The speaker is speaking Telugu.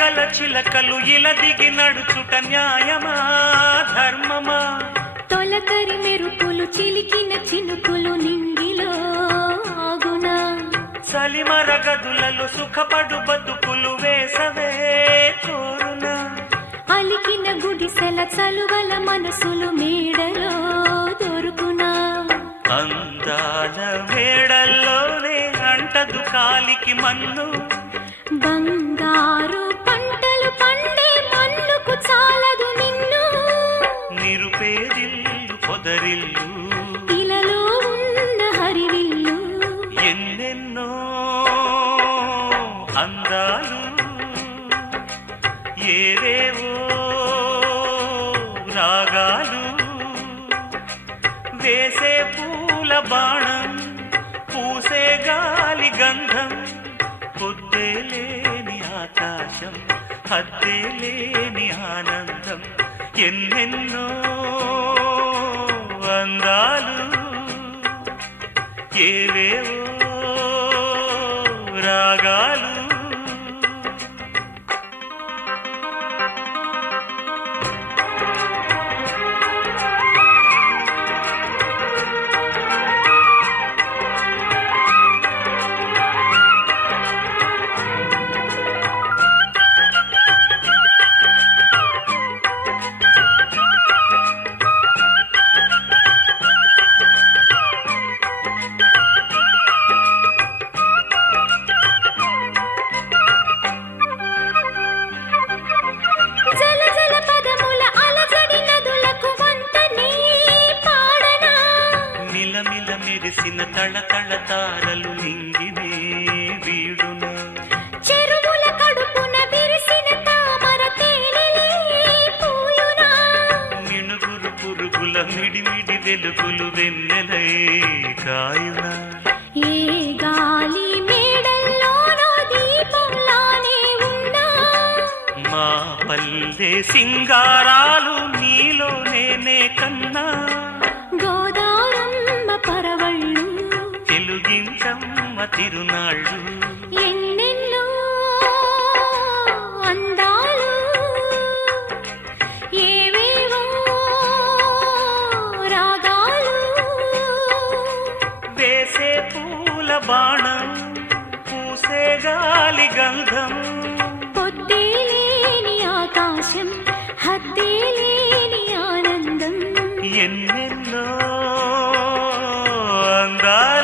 గల చిలకలు ఇలా దిగి నడుచుట న్యాయమా ధర్మమా? తొలకరి మెరుపులు చిలికిన చినుకులు నింగిలో ఆగునా? చలిమర గదులలో సుఖపడు బతుకులు వేసవే కోరునా? అలికిన గుడిసెల చలువల మనసులు మేడలో దొరుకునా? అందాల మేడల్లోనే అంటదు కాలికి మన్ను. బంగారు పంటలు పండే మన్నుకు చాలదు నిన్ను. నిరుపేదిల్లు పొదరిల్లు ఇలలో ఉన్న హరివిల్లు ఎన్నెన్నో అందాలు ఏవేవో రాగాలు. వేసే పూల బాణం పూసే గాలి గంధం. పొద్దే లేని ఆకాశం హద్దే లేని ఆనందం. ఎన్నెన్నో అందాలు ఏవేవో రాగాలు. మెరిసిన తళతళ తారలు నింగినే వీడున. చెరువుల కడుపున విరిసిన తామర తేనెలే పూయునా. మిణుగురు పురుగుల మిడిమిడి వెలుగులు వెన్నెలై కాయునా. ఏ గాలి మేడల్లోనో దీపంలానే ఉన్నా. మా పల్లె సింగారాలు నీలో నేనే కన్నా. పరవళ్ళు తెలుగించమ్మ తిరునాళ్ళు. ఎన్నెన్నో అందాలు ఏవేవో రాగాలు. వేసే పూల బాణం పూసే గాలి గంధం.